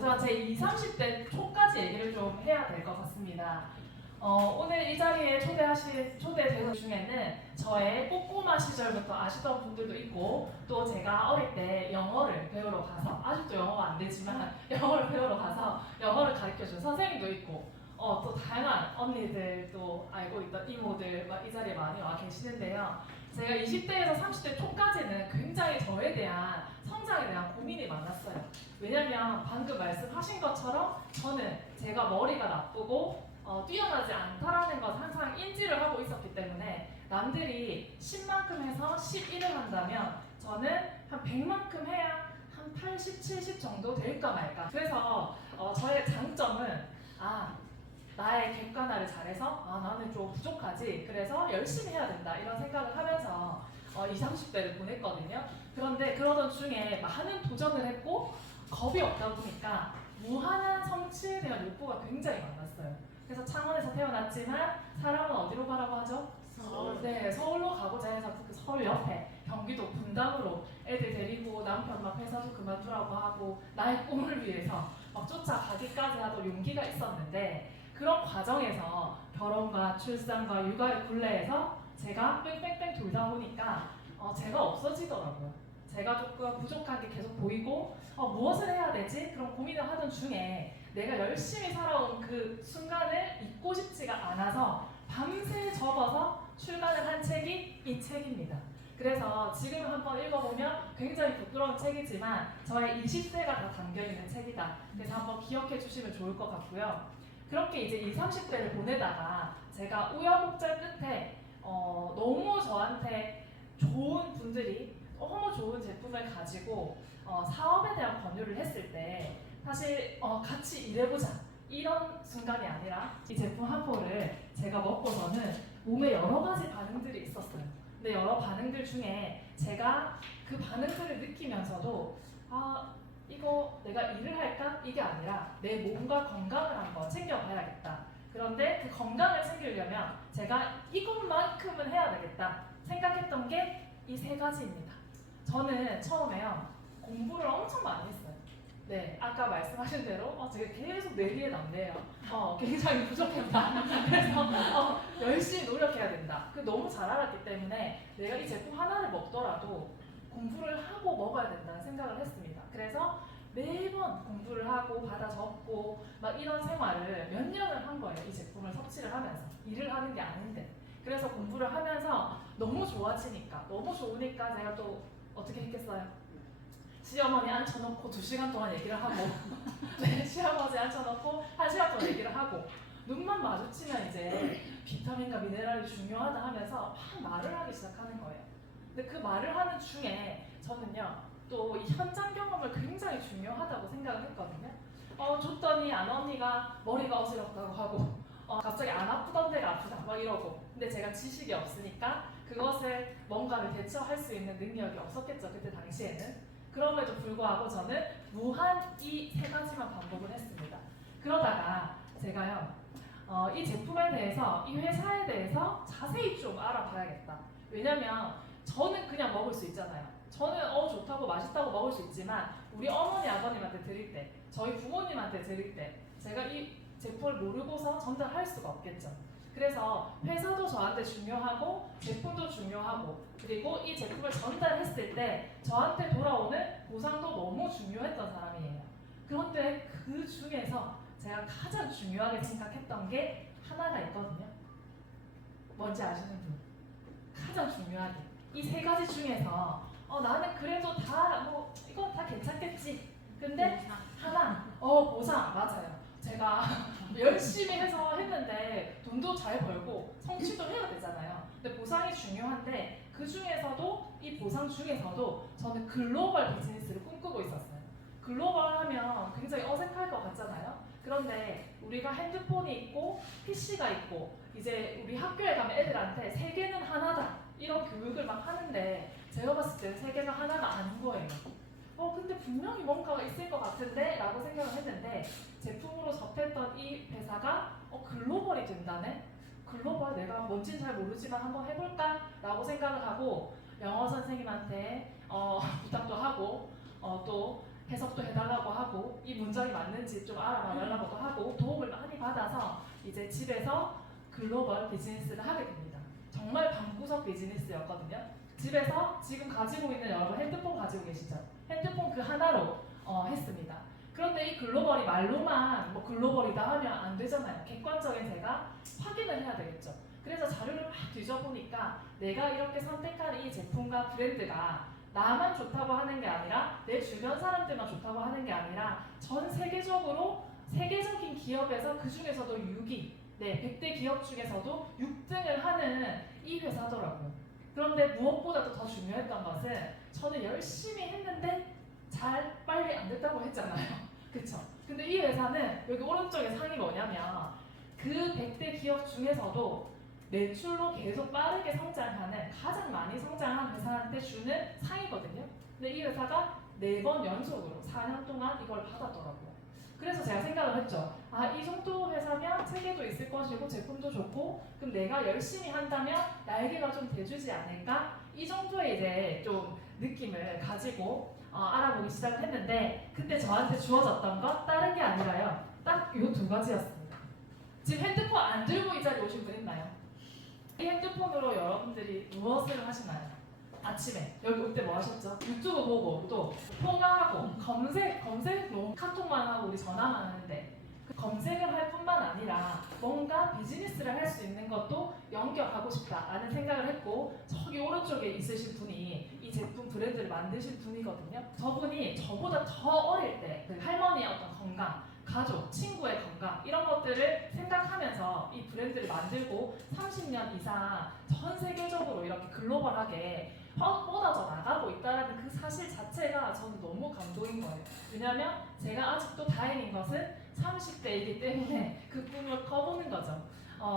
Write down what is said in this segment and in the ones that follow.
우선 제 20, 30대 초까지 얘기를 좀 해야 될 것 같습니다. 오늘 이 자리에 초대된 중에는 저의 꼬꼬마 시절부터 아시던 분들도 있고, 또 제가 어릴 때 영어를 배우러 가서, 아직도 영어가 안 되지만 영어를 배우러 가서 영어를 가르쳐준 선생님도 있고, 또 다양한 언니들, 또 알고 있던 이모들 이 자리에 많이 와 계시는데요. 제가 20대에서 30대 초까지는 굉장히 저에 대한 성장에 대한 고민이 많았어요. 왜냐면 방금 말씀하신 것처럼 저는 제가 머리가 나쁘고 뛰어나지 않다라는 것을 항상 인지를 하고 있었기 때문에 남들이 10만큼 해서 11을 한다면 저는 한 100만큼 해야 한 80, 70 정도 될까 말까. 그래서 저의 장점은 나의 객관화를 잘해서 나는 좀 부족하지, 그래서 열심히 해야 된다, 이런 생각을 하면서 20, 30대를 보냈거든요. 그런데 그러던 중에 많은 도전을 했고 겁이 없다 보니까 무한한 성취에 대한 욕구가 굉장히 많았어요. 그래서 창원에서 태어났지만 사람은 어디로 가라고 하죠? 서울. 네, 서울로 가고자 해서 그 서울 옆에 경기도 분당으로 애들 데리고 남편 막 회사도 그만두라고 하고 나의 꿈을 위해서 막 쫓아가기까지 하던 용기가 있었는데, 그런 과정에서 결혼과 출산과 육아의 굴레에서 제가 뺑뺑뺑 돌다 보니까 제가 없어지더라고요. 제가 조금 부족한 게 계속 보이고 무엇을 해야 되지? 그런 고민을 하던 중에 내가 열심히 살아온 그 순간을 잊고 싶지가 않아서 밤새 접어서 출간을 한 책이 이 책입니다. 그래서 지금 한번 읽어보면 굉장히 부끄러운 책이지만 저의 20세가 다 담겨있는 책이다. 그래서 한번 기억해 주시면 좋을 것 같고요. 그렇게 이제 20, 30대를 보내다가 제가 우여곡절 끝에 너무 저한테 좋은 분들이 너무 좋은 제품을 가지고 사업에 대한 권유를 했을 때 사실 같이 일해보자, 이런 순간이 아니라 이 제품 한 포를 제가 먹고서는 몸에 여러 가지 반응들이 있었어요. 근데 여러 반응들 중에 제가 그 반응들을 느끼면서도 이거 내가 일을 할까? 이게 아니라 내 몸과 건강을 한번 챙겨봐야겠다. 그런데 그 건강을 챙기려면 제가 이것만큼은 해야 되겠다 생각했던 게 이 세 가지입니다. 저는 처음에요, 공부를 엄청 많이 했어요. 네, 아까 말씀하신 대로 제가 계속 뇌리에 남네요. 굉장히 부족했다. 그래서 열심히 노력해야 된다. 너무 잘 알았기 때문에 내가 이 제품 하나를 먹더라도 공부를 하고 먹어야 된다는 생각을 했습니다. 그래서 매번 공부를 하고 받아 적고 막 이런 생활을 몇 년을 한 거예요. 이 제품을 섭취를 하면서. 일을 하는 게 아닌데. 그래서 공부를 하면서 너무 좋아지니까, 너무 좋으니까 제가 또 어떻게 했겠어요? 시어머니 앉혀놓고 2시간 동안 얘기를 하고 네, 시어머니 앉혀놓고 1시간 동안 얘기를 하고 눈만 마주치면 이제 비타민과 미네랄이 중요하다 하면서 막 말을 하기 시작하는 거예요. 근데 그 말을 하는 중에 저는요, 또 이 현장 경험을 굉장히 중요하다고 생각을 했거든요. 줬더니 안 언니가 머리가 어지럽다고 하고 갑자기 안 아프던 데가 아프다 막 이러고, 근데 제가 지식이 없으니까 그것을 뭔가를 대처할 수 있는 능력이 없었겠죠, 그때 당시에는. 그럼에도 불구하고 저는 무한 이 세 가지만 반복을 했습니다. 그러다가 제가요, 이 제품에 대해서, 이 회사에 대해서 자세히 좀 알아봐야겠다. 왜냐면 저는 그냥 먹을 수 있잖아요. 저는 좋다고 맛있다고 먹을 수 있지만 우리 어머니 아버님한테 드릴 때, 저희 부모님한테 드릴 때 제가 이 제품을 모르고서 전달할 수가 없겠죠. 그래서 회사도 저한테 중요하고 제품도 중요하고, 그리고 이 제품을 전달했을 때 저한테 돌아오는 보상도 너무 중요했던 사람이에요. 그런데 그 중에서 제가 가장 중요하게 생각했던 게 하나가 있거든요. 뭔지 아시는 분? 가장 중요하게 이 세 가지 중에서 나는 그래도 이거 다 괜찮겠지. 근데 하나, 보상. 맞아요. 제가 열심히 해서 했는데 돈도 잘 벌고 성취도 해야 되잖아요. 근데 보상이 중요한데 그 중에서도, 이 보상 중에서도 저는 글로벌 비즈니스를 꿈꾸고 있었어요. 글로벌 하면 굉장히 어색할 것 같잖아요. 그런데 우리가 핸드폰이 있고 PC가 있고 이제 우리 학교에 가면 애들한테 세계는 하나다 이런 교육을 막 하는데, 제가 봤을 때는 세계가 하나가 아닌 거예요. 근데 분명히 뭔가가 있을 것 같은데 라고 생각을 했는데, 제품으로 접했던 이 회사가 글로벌이 된다네? 글로벌, 내가 뭔지는 잘 모르지만 한번 해볼까? 라고 생각을 하고 영어 선생님한테 부탁도 하고 또 해석도 해달라고 하고 이 문장이 맞는지 좀 알아봐달라고도 하고 도움을 많이 받아서 이제 집에서 글로벌 비즈니스를 하게 됩니다. 정말 방구석 비즈니스였거든요. 집에서 지금 가지고 있는 여러분 핸드폰 가지고 계시죠? 핸드폰 그 하나로 했습니다. 그런데 이 글로벌이 말로만 뭐 글로벌이다 하면 안 되잖아요. 객관적인 제가 확인을 해야 되겠죠. 그래서 자료를 막 뒤져보니까 내가 이렇게 선택한 이 제품과 브랜드가 나만 좋다고 하는 게 아니라 내 주변 사람들만 좋다고 하는 게 아니라 전 세계적으로 세계적인 기업에서 그 중에서도 6위, 네, 100대 기업 중에서도 6등을 하는 이 회사더라고요. 그런데 무엇보다도 더 중요했던 것은 저는 열심히 했는데 잘 빨리 안 됐다고 했잖아요. 그쵸? 근데 이 회사는 여기 오른쪽에 상이 뭐냐면 그 100대 기업 중에서도 매출로 계속 빠르게 성장하는 가장 많이 성장한 회사한테 주는 상이거든요. 근데 이 회사가 4번 연속으로 4년 동안 이걸 받았더라고요. 그래서 제가 생각을 했죠. 아, 이 정도 회사면 세계도 있을 것이고 제품도 좋고 그럼 내가 열심히 한다면 날개가 좀 돼주지 않을까? 이 정도의 이제 좀 느낌을 가지고 알아보기 시작을 했는데 그때 저한테 주어졌던 건 다른 게 아니라요. 딱 이 2가지였습니다. 지금 핸드폰 안 들고 이 자리에 오신 분 있나요? 이 핸드폰으로 여러분들이 무엇을 하시나요? 아침에 여기 올 때 뭐 하셨죠? 유튜브 보고 또 통화하고 검색 카톡만 하고 우리 전화만 하는데 그 검색을 할 뿐만 아니라 뭔가 비즈니스를 할 수 있는 것도 연결하고 싶다라는 생각을 했고 저기 오른쪽에 있으신 분이 이 제품 브랜드를 만드신 분이거든요. 저분이 저보다 더 어릴 때 그 할머니의 어떤 건강 가족, 친구의 건강 이런 것들을 생각하면서 이 브랜드를 만들고 30년 이상 전 세계적으로 이렇게 글로벌하게 뻗어져 나가고 있다는 그 사실 자체가 저는 너무 감동인 거예요. 왜냐하면 제가 아직도 다행인 것은 30대이기 때문에 그 꿈을 꿔보는 거죠.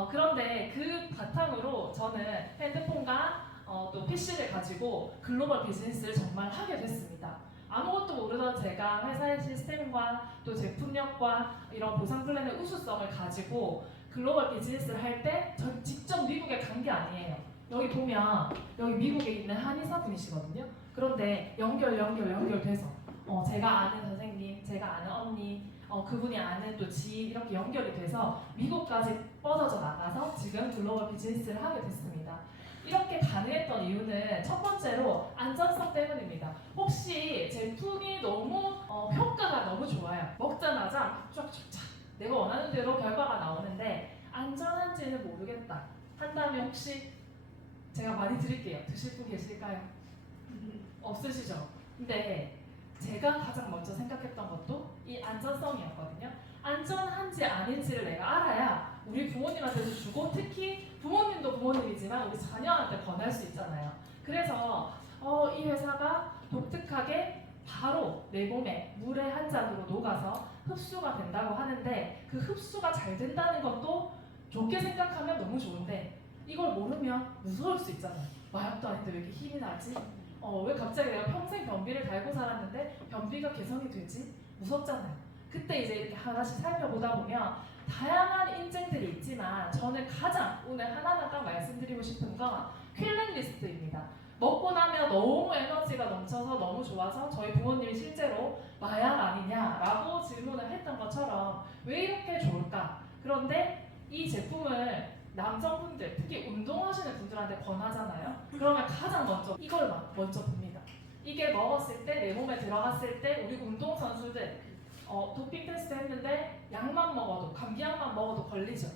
그런데 그 바탕으로 저는 핸드폰과 또 PC를 가지고 글로벌 비즈니스를 정말 하게 됐습니다. 아무것도 모르던 제가 회사의 시스템과 또 제품력과 이런 보상 플랜의 우수성을 가지고 글로벌 비즈니스를 할 때 전 직접 미국에 간 게 아니에요. 여기 보면 여기 미국에 있는 한의사 분이시거든요. 그런데 연결돼서 제가 아는 선생님, 제가 아는 언니, 그분이 아는 또 지인 이렇게 연결이 돼서 미국까지 뻗어져 나가서 지금 글로벌 비즈니스를 하게 됐습니다. 이렇게 가능했던 이유는 첫 번째로 안전성 때문입니다. 혹시 제품이 너무 효과가 너무 좋아요. 먹자마자 쫙쫙쫙 내가 원하는 대로 결과가 나오는데 안전한지는 모르겠다 한다면 혹시 제가 많이 드릴게요. 드실 분 계실까요? 없으시죠? 근데 제가 가장 먼저 생각했던 것도 이 안전성이었거든요. 안전한지 아닌지를 내가 알아야 우리 부모님한테도 주고 특히 부모님도 부모님이지만 우리 자녀한테 권할 수 있잖아요. 그래서 이 회사가 독특하게 바로 내 몸에 물의 한 잔으로 녹아서 흡수가 된다고 하는데 그 흡수가 잘 된다는 것도 좋게 생각하면 너무 좋은데 이걸 모르면 무서울 수 있잖아요. 마약도 아닌데 왜 이렇게 힘이 나지? 왜 갑자기 내가 평생 변비를 달고 살았는데 변비가 개선이 되지? 무섭잖아요. 그때 이제 이렇게 하나씩 살펴보다 보면 다양한 인증들이 있지만 저는 가장 오늘 하나만 딱 말씀드리고 싶은 건 퀼렌 리스트입니다. 먹고 나면 너무 에너지가 넘쳐서 너무 좋아서 저희 부모님이 실제로 마약 아니냐라고 질문을 했던 것처럼 왜 이렇게 좋을까? 그런데 이 제품을 남성분들, 특히 운동하시는 분들한테 권하잖아요. 그러면 가장 먼저 이걸 먼저 봅니다. 이게 먹었을 때, 내 몸에 들어갔을 때 우리 운동선수들 도핑 테스트 했는데 약만 먹어도, 감기약만 먹어도 걸리죠.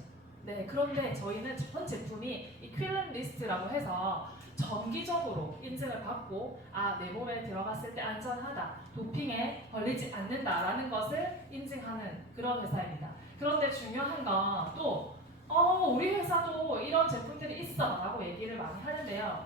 네, 그런데 저희는 전 제품이 이 퀼렌 리스트라고 해서 정기적으로 인증을 받고 내 몸에 들어갔을 때 안전하다, 도핑에 걸리지 않는다라는 것을 인증하는 그런 회사입니다. 그런데 중요한 건 또 우리 회사도 이런 제품들이 있어 라고 얘기를 많이 하는데요.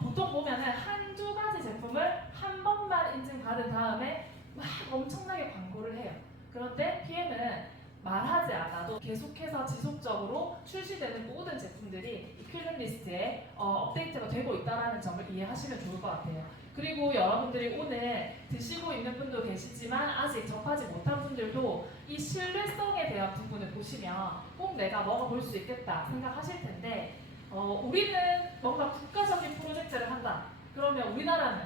보통 보면은 한두 가지 제품을 한 번만 인증받은 다음에 막 엄청나게 광고를 해요. 그런데 PM은 말하지 않아도 계속해서 지속적으로 출시되는 모든 제품들이 이 퀼렌 리스트에 업데이트가 되고 있다는 점을 이해하시면 좋을 것 같아요. 그리고 여러분들이 오늘 드시고 있는 분도 계시지만 아직 접하지 못한 분들도 이 신뢰성에 대한 부분을 보시면 꼭 내가 먹어볼 수 있겠다 생각하실 텐데 우리는 뭔가 국가적인 프로젝트를 한다. 그러면 우리나라는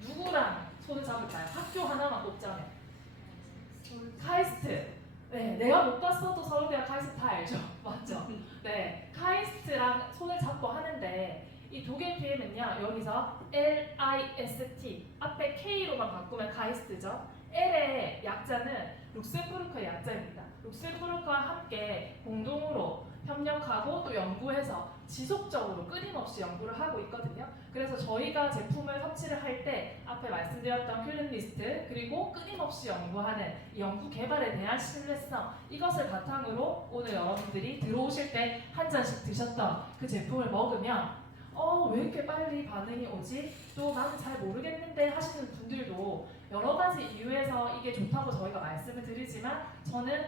누구랑 손을 잡을까요? 학교 하나만 꼽자면 카이스트. 네, 내가 못 갔어도 서울대학 카이스트 다 알죠? 맞죠? 네, 카이스트랑 손을 잡고 하는데 이 독일 PM은요 여기서 LIST 앞에 K로만 바꾸면 카이스트죠. L의 약자는 룩셈부르크의 약자입니다. 룩셈부르크와 함께 공동으로 협력하고 또 연구해서 지속적으로 끊임없이 연구를 하고 있거든요. 그래서 저희가 제품을 섭취를 할 때 앞에 말씀드렸던 큐링리스트 그리고 끊임없이 연구하는 이 연구 개발에 대한 신뢰성 이것을 바탕으로 오늘 여러분들이 들어오실 때 한 잔씩 드셨던 그 제품을 먹으면 왜 이렇게 빨리 반응이 오지? 또 나는 잘 모르겠는데 하시는 분들도 여러 가지 이유에서 이게 좋다고 저희가 말씀을 드리지만 저는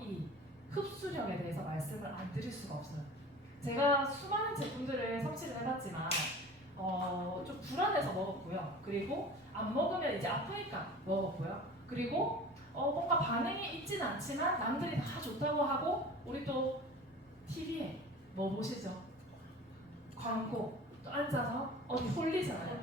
이 흡수력에 대해서 말씀을 안 드릴 수가 없어요. 제가 수많은 제품들을 섭취를 해봤지만 좀 불안해서 먹었고요. 그리고 안 먹으면 이제 아프니까 먹었고요. 그리고 뭔가 반응이 있진 않지만 남들이 다 좋다고 하고 우리 또 TV에 뭐 보시죠? 광고 또 앉아서 어디 홀리잖아요.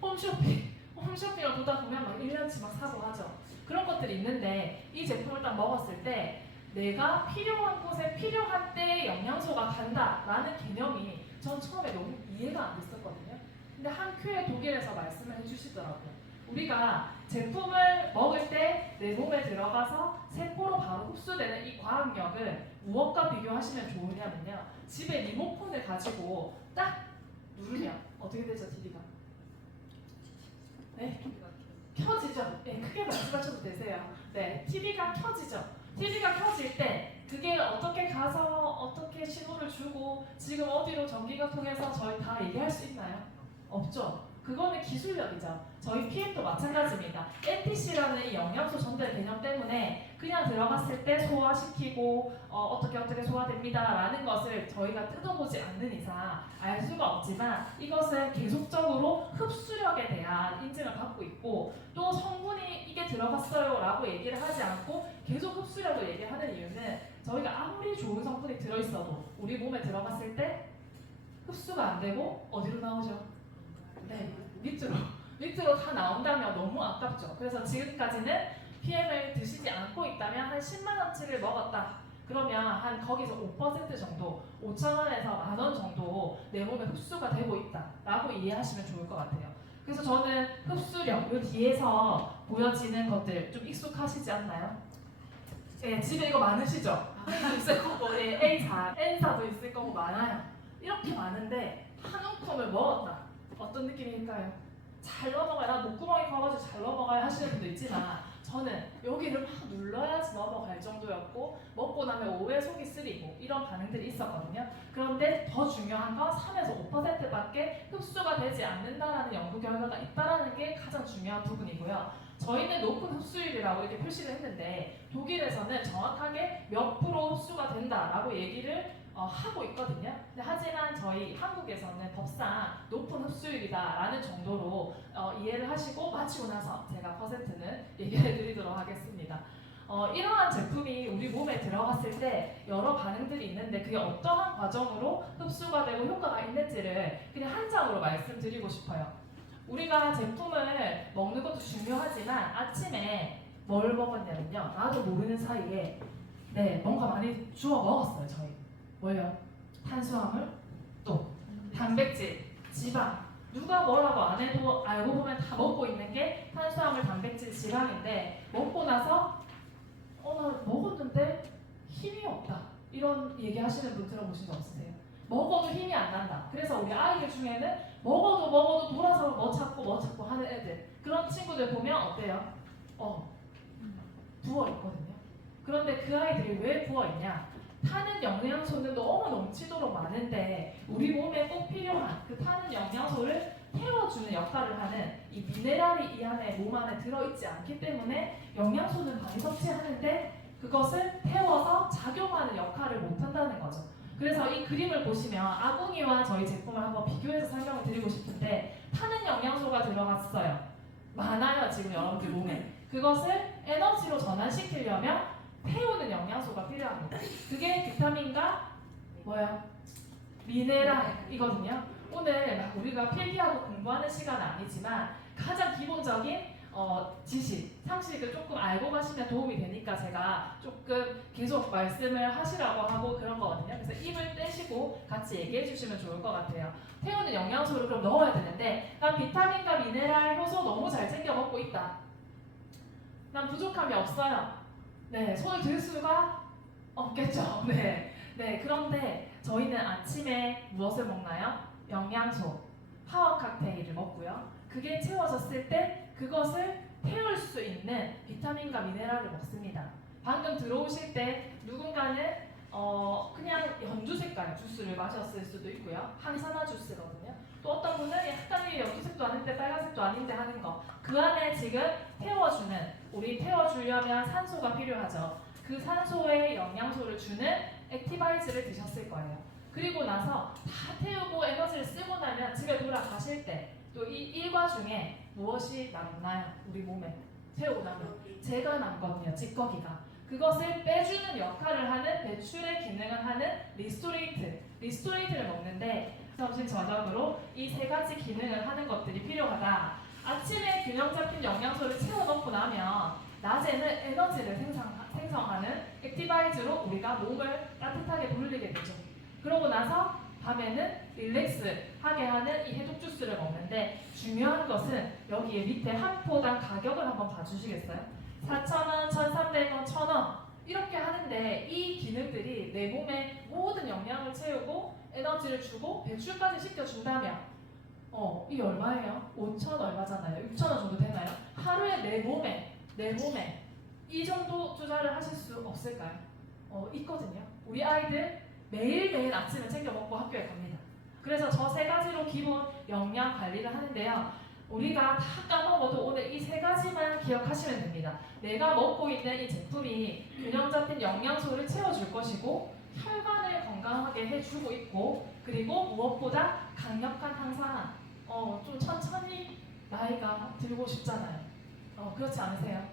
홈쇼핑을 보다 보면 막 1년치 막 사고 하죠. 그런 것들이 있는데 이 제품을 딱 먹었을 때 내가 필요한 곳에 필요한 때에 영양소가 간다라는 개념이 전 처음에 너무 이해가 안 됐었거든요. 근데 한 큐에 독일에서 말씀을 해주시더라고요. 우리가 제품을 먹을 때 내 몸에 들어가서 세포로 바로 흡수되는 이 과학력을 무엇과 비교하시면 좋으냐면요. 집에 리모컨을 가지고 딱 누르면 어떻게 되죠, TV가? 네? 켜지죠? 네, 크게 말씀하셔도 되세요. 네, TV가 켜지죠? TV가 켜질 때 그게 어떻게 가서 어떻게 신호를 주고 지금 어디로 전기가 통해서 저희 다 얘기할 수 있나요? 없죠. 그거는 기술력이죠. 저희 PM도 마찬가지입니다. NPC라는 이 영양소 전달 개념 때문에 그냥 들어갔을 때 소화시키고 어떻게 소화됩니다 라는 것을 저희가 뜯어보지 않는 이상 알 수가 없지만 이것은 계속적으로 흡수력에 대한 인증을 받고 있고 또 성분이 이게 들어갔어요 라고 얘기를 하지 않고 계속 흡수력을 얘기하는 이유는 저희가 아무리 좋은 성분이 들어있어도 우리 몸에 들어갔을 때 흡수가 안 되고 어디로 나오죠? 네, 밑으로 다 나온다면 너무 아깝죠. 그래서 지금까지는 PM을 드시지 않고 있다면 한 10만 원치를 먹었다. 그러면 한 거기서 5% 정도, 5,000원에서 10,000원 정도 내 몸에 흡수가 되고 있다라고 이해하시면 좋을 것 같아요. 그래서 저는 흡수력, 이 뒤에서 보여지는 것들 좀 익숙하시지 않나요? 네, 집에 이거 많으시죠? 있을 거고, A사, N사도 있을 거고 많아요. 이렇게 많은데 한 움큼을 먹었다. 어떤 느낌일까요? 잘 넘어가야, 나 목구멍이 커가지고 잘 넘어가야 하시는 분도 있지만 저는 여기를 막 눌러야지 넘어갈 정도였고 먹고 나면 오후에 속이 쓰리고 이런 반응들이 있었거든요. 그런데 더 중요한 건 3에서 5%밖에 흡수가 되지 않는다라는 연구 결과가 있다라는 게 가장 중요한 부분이고요. 저희는 높은 흡수율이라고 이렇게 표시를 했는데 독일에서는 정확하게 몇 프로 흡수가 된다라고 얘기를 하고 있거든요. 근데 하지만 저희 한국에서는 법상 높은 흡수율이다라는 정도로 이해를 하시고 마치고 나서 제가 퍼센트는 얘기해 드리도록 하겠습니다. 이러한 제품이 우리 몸에 들어갔을 때 여러 반응들이 있는데 그게 어떠한 과정으로 흡수가 되고 효과가 있는지를 그냥 한 장으로 말씀드리고 싶어요. 우리가 제품을 먹는 것도 중요하지만 아침에 뭘 먹었냐면요. 나도 모르는 사이에 뭔가 많이 주워 먹었어요. 저희 뭐예요? 탄수화물, 또 단백질, 지방. 누가 뭐라고 안 해도 알고 보면 다 먹고 있는 게 탄수화물, 단백질, 지방인데 먹고 나서 나 먹었는데 힘이 없다. 이런 얘기 하시는 분 들어보신 적 없으세요? 먹어도 힘이 안 난다. 그래서 우리 아이들 중에는 먹어도 돌아서 뭐 찾고 하는 애들. 그런 친구들 보면 어때요? 부어 있거든요. 그런데 그 아이들이 왜 부어 있냐? 타는 영양소는 너무 넘치도록 많은데 우리 몸에 꼭 필요한 그 타는 영양소를 태워주는 역할을 하는 이 미네랄이 이 안에 몸 안에 들어있지 않기 때문에 영양소는 많이 섭취하는데 그것을 태워서 작용하는 역할을 못한다는 거죠. 그래서 이 그림을 보시면 아궁이와 저희 제품을 한번 비교해서 설명을 드리고 싶은데 타는 영양소가 들어갔어요. 많아요 지금 여러분들 몸에. 그것을 에너지로 전환시키려면 태우는 영양소가 필요합니다. 그게 비타민과 미네랄이거든요. 오늘 우리가 필기하고 공부하는 시간은 아니지만 가장 기본적인 지식, 상식을 조금 알고 가시면 도움이 되니까 제가 조금 계속 말씀을 하시라고 하고 그런 거거든요. 그래서 입을 떼시고 같이 얘기해 주시면 좋을 것 같아요. 태우는 영양소를 그럼 넣어야 되는데 난 비타민과 미네랄, 효소 너무 잘 챙겨 먹고 있다. 난 부족함이 없어요. 네, 손을 들 수가 없겠죠. 네, 그런데 저희는 아침에 무엇을 먹나요? 영양소, 파워 칵테일을 먹고요. 그게 채워졌을 때 그것을 태울 수 있는 비타민과 미네랄을 먹습니다. 방금 들어오실 때 누군가는 그냥 연두 색깔 주스를 마셨을 수도 있고요. 항산화 주스거든요. 또 어떤 분은 약간 연두색도 아닌데 빨간색도 아닌데 하는 거. 그 안에 지금 태워주는, 우리 태워주려면 산소가 필요하죠. 그 산소에 영양소를 주는 액티바이즈를 드셨을 거예요. 그리고 나서 다 태우고 에너지를 쓰고 나면 집에 돌아가실 때 또 이 일과 중에 무엇이 남나요? 우리 몸에 태우고 나면 제가 남거든요. 찌꺼기가. 그것을 빼주는 역할을 하는, 배출의 기능을 하는 리스토레이트를 먹는데 점심 저녁으로 이 세 가지 기능을 하는 것들이 필요하다. 아침에 균형 잡힌 영양소를 채워 넣고 나면 낮에는 에너지를 생성하는 액티바이즈로 우리가 몸을 따뜻하게 돌리게 되죠. 그러고 나서 밤에는 릴렉스하게 하는 이 해독 주스를 먹는데 중요한 것은 여기에 밑에 한 포당 가격을 한번 봐주시겠어요? 4,000원, 1,300원, 1,000원 이렇게 하는데 이 기능들이 내 몸에 모든 영양을 채우고 에너지를 주고 배출까지 시켜준다면 이게 얼마예요? 5,000 얼마잖아요. 6,000원 정도 되나요? 하루에 내 몸에 이 정도 투자를 하실 수 없을까요? 있거든요. 우리 아이들 매일매일 아침에 챙겨 먹고 학교에 갑니다. 그래서 저 세 가지로 기본 영양 관리를 하는데요. 우리가 다 까먹어도 오늘 이 세 가지만 기억하시면 됩니다. 내가 먹고 있는 이 제품이 균형 잡힌 영양소를 채워줄 것이고 혈관을 건강하게 해주고 있고 그리고 무엇보다 강력한 항산화 좀 천천히 나이가 들고 싶잖아요. 그렇지 않으세요?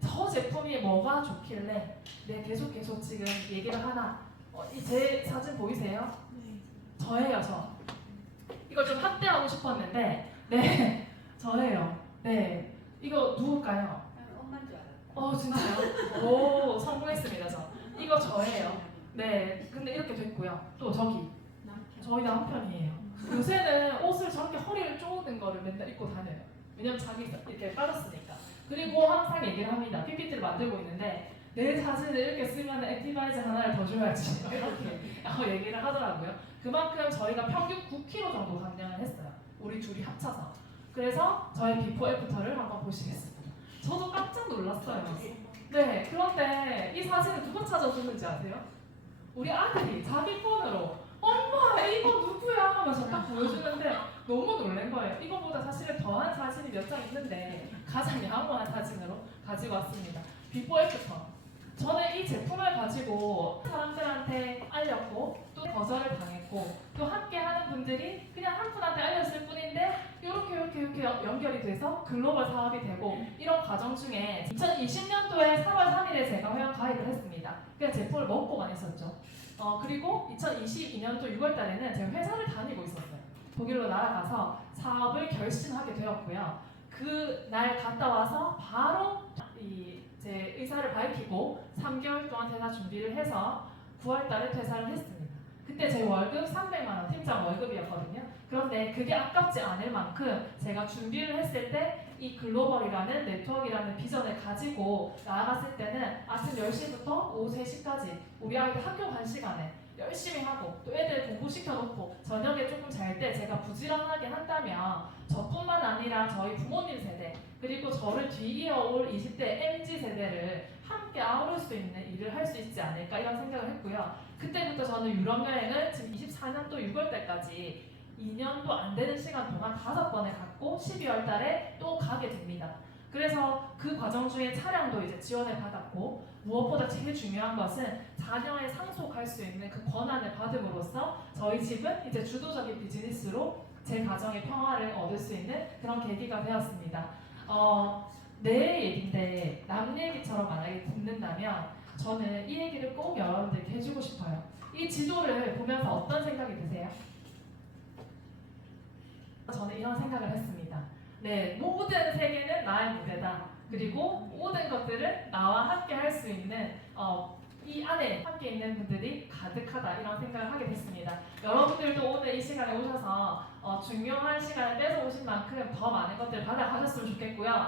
저 제품이 뭐가 좋길래 계속 지금 얘기를 하나 제 사진 보이세요? 네. 저예요, 저. 이걸 좀 확대하고 싶었는데 저예요. 네, 이거 누굴까요? 엄마인 줄 알았어. 진짜요? 오, 성공했습니다, 저. 이거 저예요. 네, 근데 이렇게 됐고요. 또 저기 저희 남편이에요. 요새는 옷을 저렇게 허리를 쪼는 거를 맨날 입고 다녀요. 왜냐면 자기 이렇게 빠졌으니까. 그리고 항상 얘기를 합니다. PPT를 만들고 있는데 내 사진을 이렇게 쓰면 액티바이즈 하나를 더 줘야지 이렇게 얘기를 하더라고요. 그만큼 저희가 평균 9kg 정도 감량을 했어요. 우리 둘이 합쳐서. 그래서 저의 비포 애프터를 한번 보시겠습니다. 저도 깜짝 놀랐어요. 네, 그런데 이 사진을 누가 찾아줬는지 아세요? 우리 아들이 자기 폰으로 엄마 이거 누구야 하면서 딱 보여주는데 너무 놀란 거예요. 이거보다 사실은 더한 사진이 몇 장 있는데 가장 양호한 사진으로 가지고 왔습니다. 비포 애프터. 저는 이 제품을 가지고 사람들한테 알렸고 또 거절을 당했고 또 함께 하는 분들이 그냥 한 분한테 알렸을 뿐인데 이렇게 연결이 돼서 글로벌 사업이 되고 이런 과정 중에 2020년도에 3월 3일에 제가 회원 가입을 했습니다. 그냥 제품을 먹고만 있었죠. 그리고 2022년도 6월 달에는 제가 회사를 다니고 있었어요. 독일로 날아가서 사업을 결심하게 되었고요. 그 날 갔다 와서 바로 제 의사를 밝히고 3개월 동안 퇴사 준비를 해서 9월 달에 퇴사를 했습니다. 그때 제 월급 300만 원 팀장 월급이었거든요. 그런데 그게 아깝지 않을 만큼 제가 준비를 했을 때 이 글로벌이라는 네트워크라는 비전을 가지고 나아갔을 때는 아침 10시부터 오후 3시까지 우리 아이들 학교 간 시간에 열심히 하고 또 애들 공부시켜놓고 저녁에 조금 잘 때 제가 부지런하게 한다면 저뿐만 아니라 저희 부모님 세대 그리고 저를 뒤이어올 20대 MZ 세대를 함께 아우를 수 있는 일을 할 수 있지 않을까 이런 생각을 했고요. 그때부터 저는 유럽 여행을 지금 24년도 6월 달까지 2년도 안 되는 시간 동안 5번을 갔고 12월 달에 또 가게 됩니다. 그래서 그 과정 중에 차량도 이제 지원을 받았고 무엇보다 제일 중요한 것은 자녀에 상속할 수 있는 그 권한을 받음으로써 저희 집은 이제 주도적인 비즈니스로 제 가정의 평화를 얻을 수 있는 그런 계기가 되었습니다. 내 얘기인데 남 얘기처럼 만약에 듣는다면 저는 이 얘기를 꼭 여러분들께 해주고 싶어요. 이 지도를 보면서 어떤 생각이 드세요? 저는 이런 생각을 했습니다. 네, 모든 세계는 나의 무대다. 그리고 모든 것들을 나와 함께 할 수 있는 이 안에 함께 있는 분들이 가득하다 이런 생각을 하게 됐습니다. 여러분들도 오늘 이 시간에 오셔서 중요한 시간을 뺏어 오신 만큼 더 많은 것들을 받아가셨으면 좋겠고요.